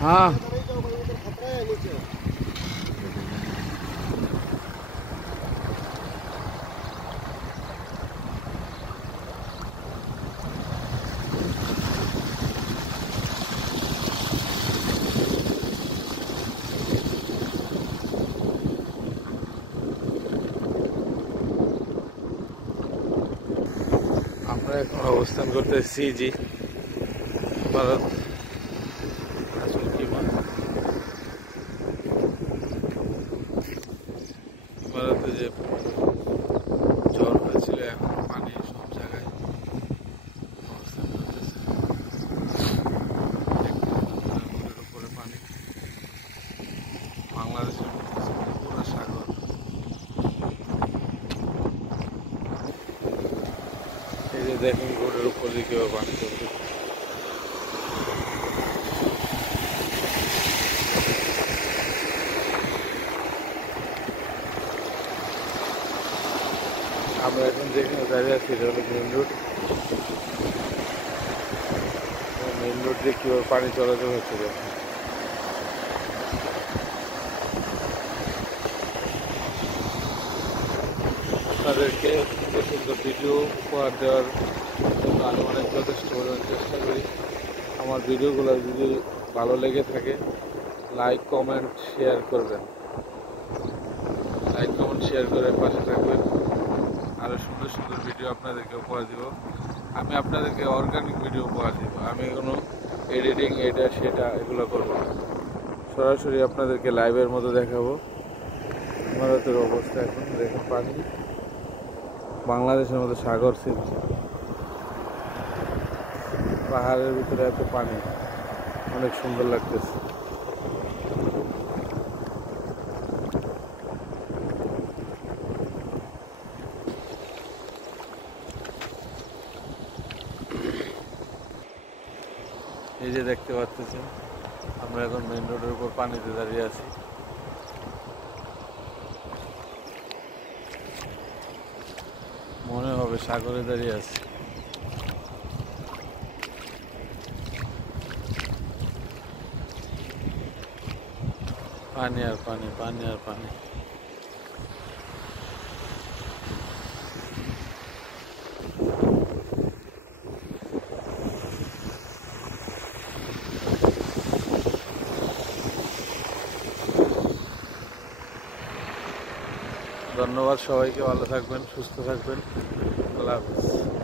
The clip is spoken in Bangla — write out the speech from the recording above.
हाँ আমরা এখন অবস্থান করতেছি জি ভারত ভারতে যে ঝড় হয়েছিল এখন পানি সব জায়গায় অবস্থান করতেছে উপরে পানি বাংলাদেশের পুরো সাগর এই যে দেখুন রোডের উপর দিয়ে কেউ পানি চলছে আমরা এখন যেখানে দাঁড়িয়ে আছি এটা হলো মেন রোড দিয়ে কীভাবে পানি চলাচল হচ্ছে দেখুন আপনাদেরকে সুন্দর সুন্দর ভিডিও উপহার দেওয়ার জন্য আমি অনেক যথেষ্ট পরিমাণ চেষ্টা করি আমার ভিডিওগুলো যদি ভালো লেগে থাকে লাইক কমেন্ট শেয়ার করবেন লাইক কমেন্ট শেয়ার করে পাশে থাকবেন আরও সুন্দর সুন্দর ভিডিও আপনাদেরকে উপহার দিব আমি আপনাদেরকে অর্গানিক ভিডিও উপহার দিব আমি কোনো এডিটিং এটা সেটা এগুলো করবো না সরাসরি আপনাদেরকে লাইভের মতো দেখাবো ভারতের অবস্থা এখন দেখুন পানি বাংলাদেশের মধ্যে সাগর সৃষ্টি পাহাড়ের ভিতরে এত পানি অনেক সুন্দর লাগতেছে এই যে দেখতে পাচ্ছেন আমরা এখন মেইন রোডের উপর পানিতে দাঁড়িয়ে আছি মনে হবে সাগরে দাঁড়িয়ে আছি পানি আর পানি পানি আর পানি ধন্যবাদ সবাইকে ভালো থাকবেন সুস্থ থাকবেন আল্লাহ হাফেজ